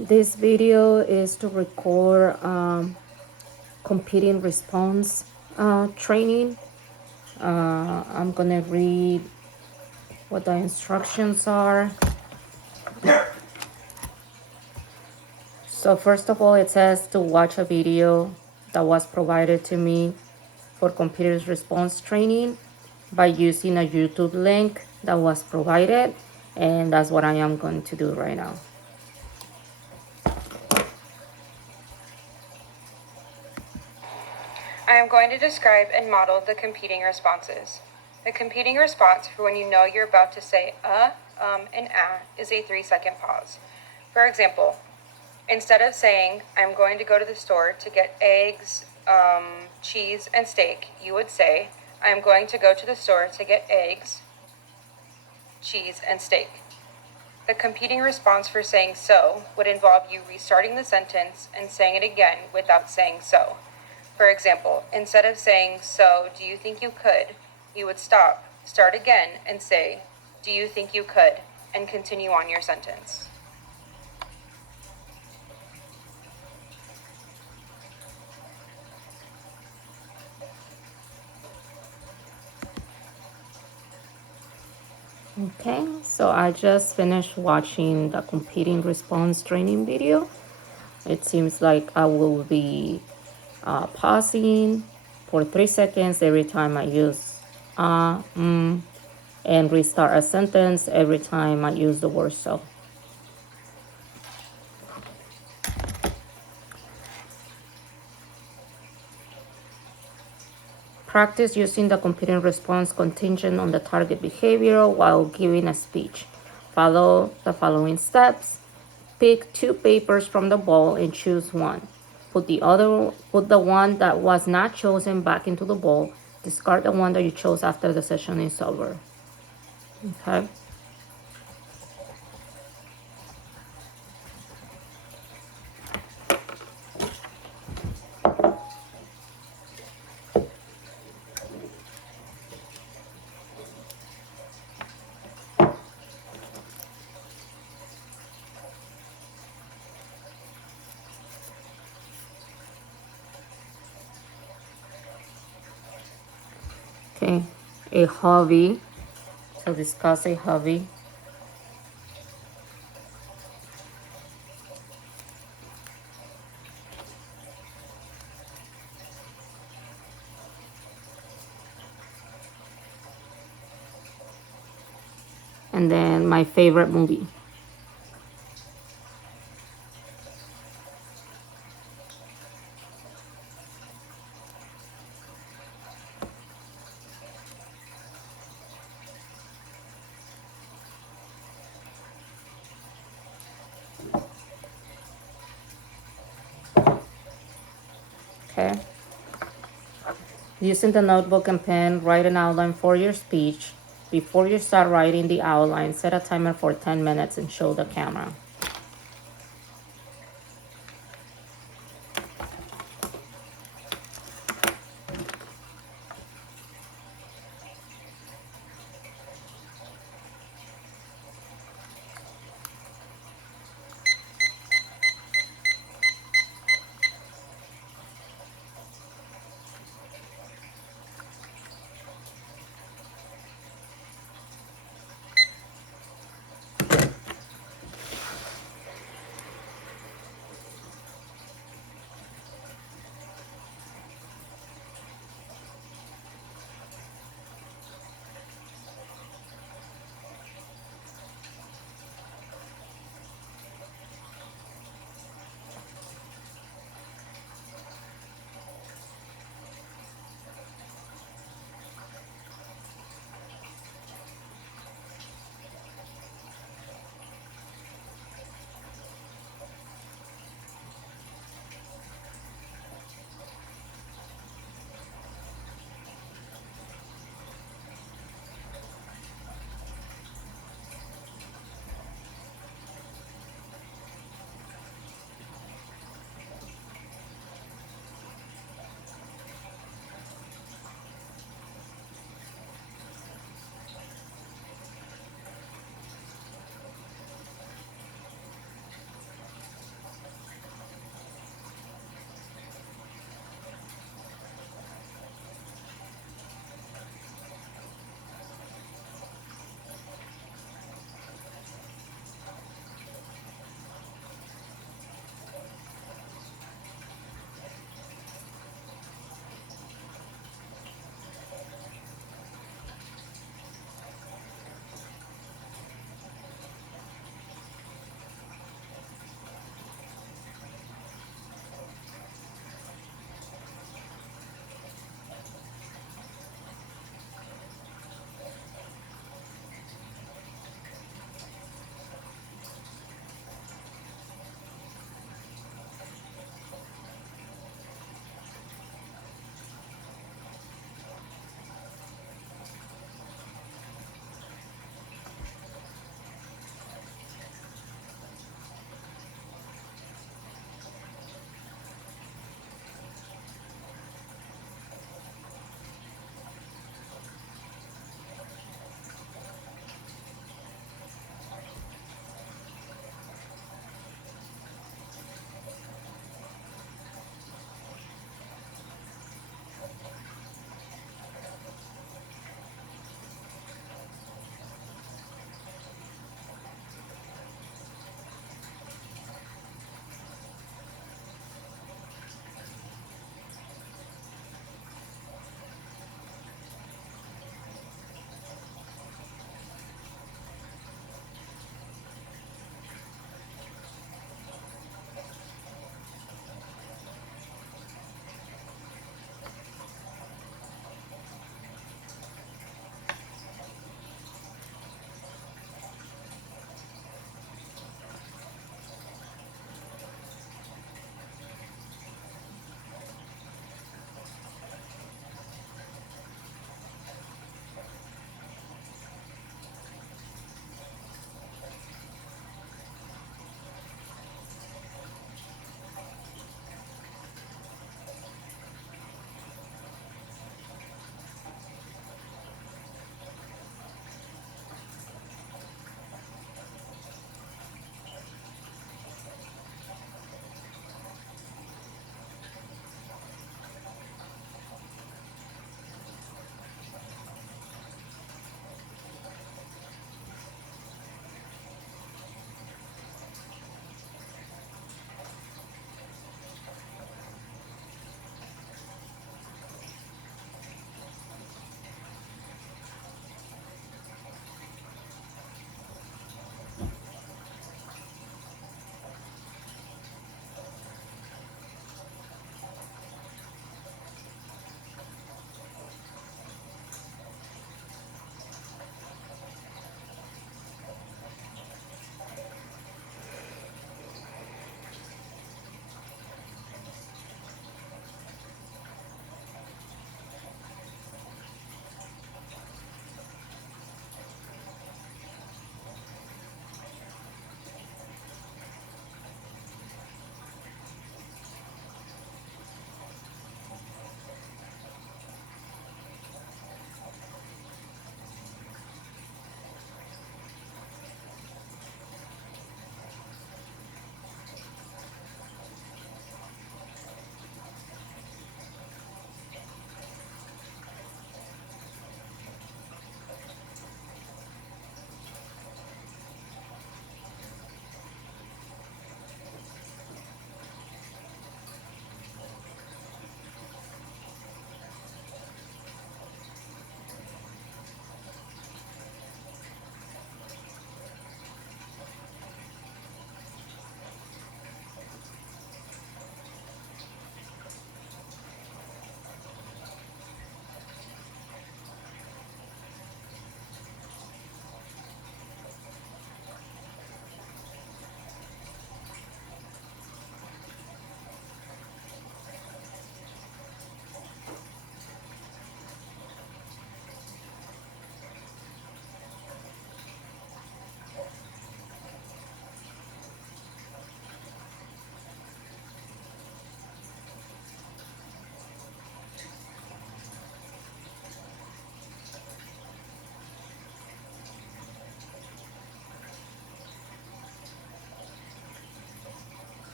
This video is to record competing response training. I'm gonna read what the instructions are. So first of all, it says to watch a video that was provided to me for computer response training by using a YouTube link that was provided, and that's what I am going to do right now. I am going to describe and model the competing responses. The competing response for when you know you're about to say and is a 3-second pause. For example, instead of saying, I'm going to go to the store to get eggs, cheese, and steak, you would say, I'm going to go to the store to get eggs, cheese, and steak. The competing response for saying so would involve you restarting the sentence and saying it again without saying so. For example, instead of saying, so, do you think you could, you would stop, start again, and say, do you think you could, and continue on your sentence. Okay, so I just finished watching the competing response training video. It seems like I will be pausing for 3 seconds every time I use and restart a sentence every time I use the word so. Practice using the competing response contingent on the target behavior while giving a speech. Follow the following steps. Pick 2 papers from the bowl and choose one. Put the one that was not chosen back into the bowl. Discard the one that you chose after the session is over. Okay. Okay. A hobby. So discuss a hobby. And then my favorite movie. Okay. Using the notebook and pen, write an outline for your speech. Before you start writing the outline, set a timer for 10 minutes and show the camera.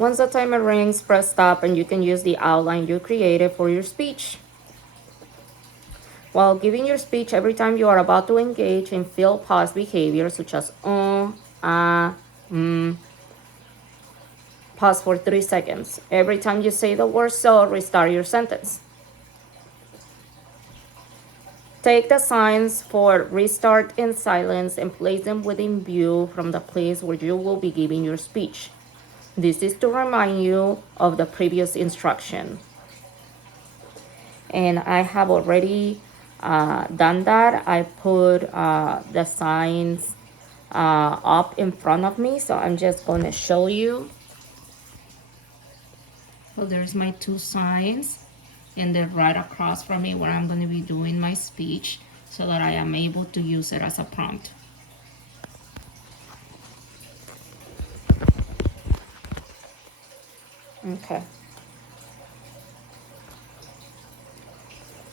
Once the timer rings, press stop and you can use the outline you created for your speech. While giving your speech, every time you are about to engage in fill pause behavior such as pause for 3 seconds. Every time you say the word so, restart your sentence. Take the signs for restart and silence and place them within view from the place where you will be giving your speech. This is to remind you of the previous instruction. And I have already done that. I put the signs up in front of me, so I'm just going to show you. So there's my 2 signs, and they're right across from me where I'm going to be doing my speech so that I am able to use it as a prompt. Okay.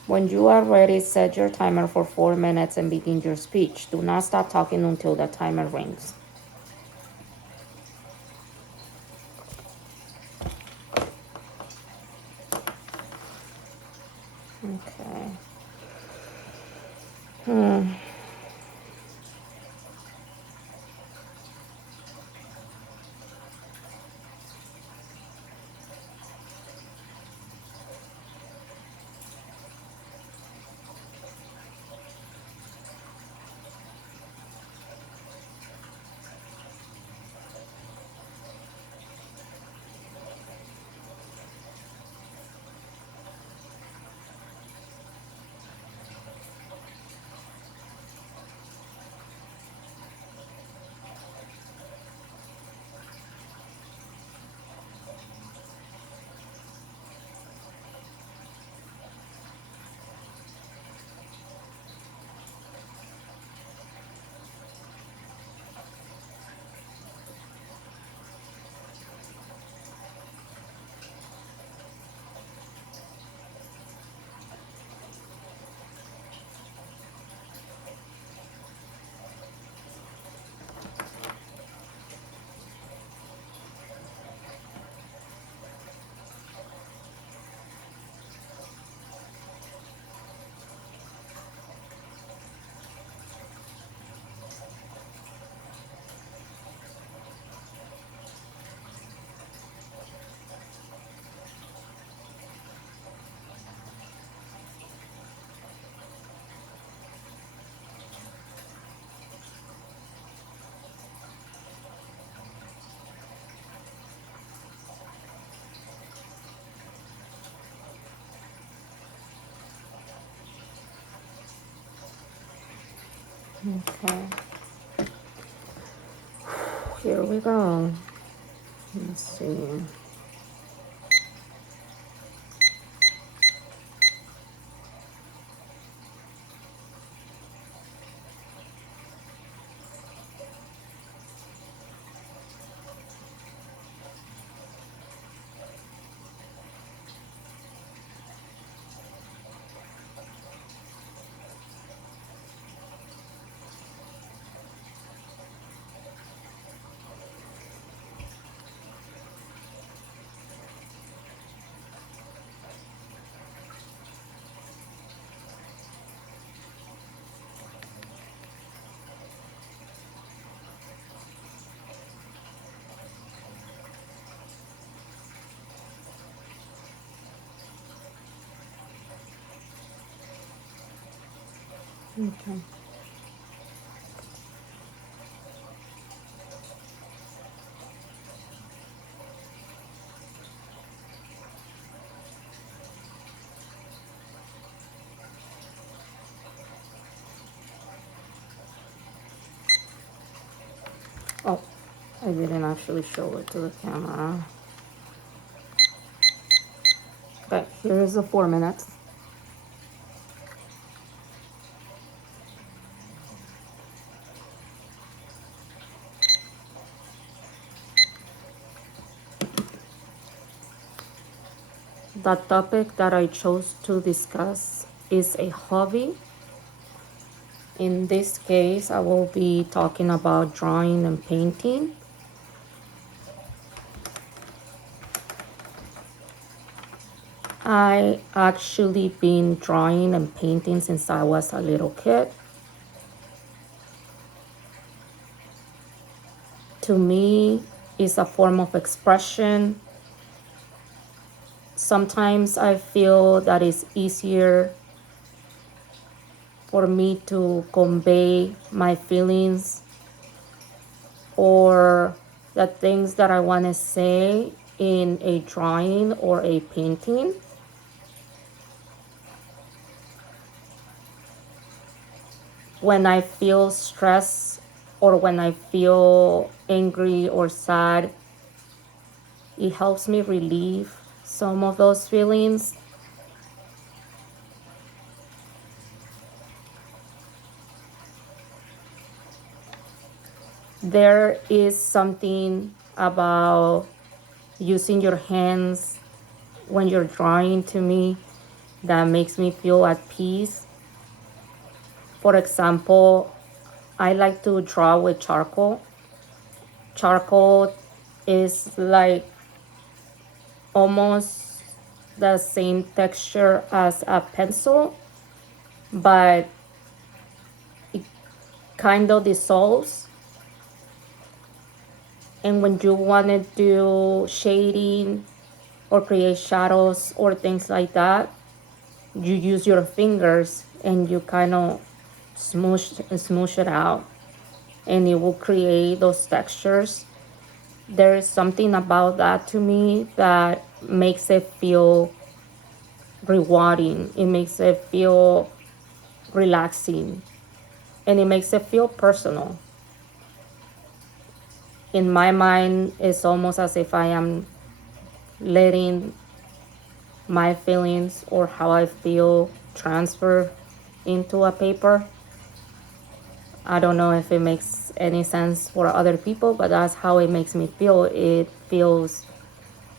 When you are ready, set your timer for 4 minutes and begin your speech. Do not stop talking until the timer rings. Okay. Okay. Here we go. Let's see. Okay. Oh, I didn't actually show it to the camera. Okay, here is the 4 minutes. The topic that I chose to discuss is a hobby. In this case, I will be talking about drawing and painting. I actually been drawing and painting since I was a little kid. To me, it's a form of expression. Sometimes I feel that it's easier for me to convey my feelings or the things that I want to say in a drawing or a painting. When I feel stressed or when I feel angry or sad, it helps me relieve some of those feelings. There is something about using your hands when you're drawing to me that makes me feel at peace. For example, I like to draw with charcoal. Charcoal is like almost the same texture as a pencil, but it kind of dissolves. And when you want to do shading or create shadows or things like that, you use your fingers and you kind of smoosh it out, and it will create those textures. There is something about that to me that makes it feel rewarding. It makes it feel relaxing, and it makes it feel personal. In my mind, it's almost as if I am letting my feelings or how I feel transfer into a paper. I don't know if it makes any sense for other people, but that's how it makes me feel. It feels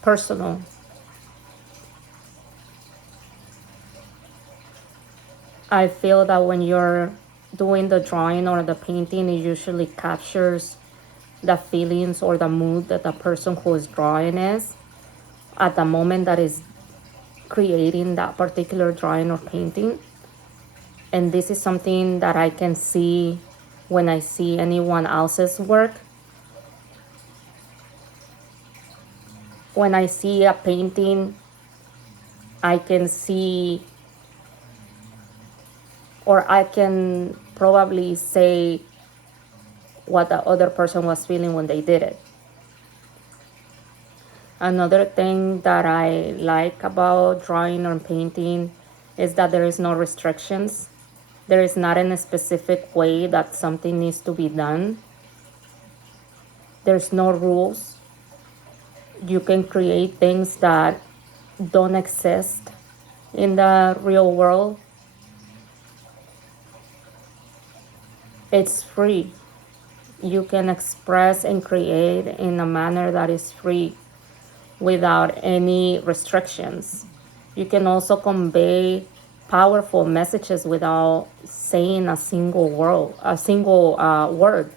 personal. I feel that when you're doing the drawing or the painting, it usually captures the feelings or the mood that the person who is drawing is at the moment that is creating that particular drawing or painting. And this is something that I can see when I see anyone else's work. When I see a painting, I can see, or I can probably say what the other person was feeling when they did it. Another thing that I like about drawing or painting is that there is no restrictions. There is not in a specific way that something needs to be done. There's no rules. You can create things that don't exist in the real world. It's free. You can express and create in a manner that is free without any restrictions. You can also convey powerful messages without saying a single word.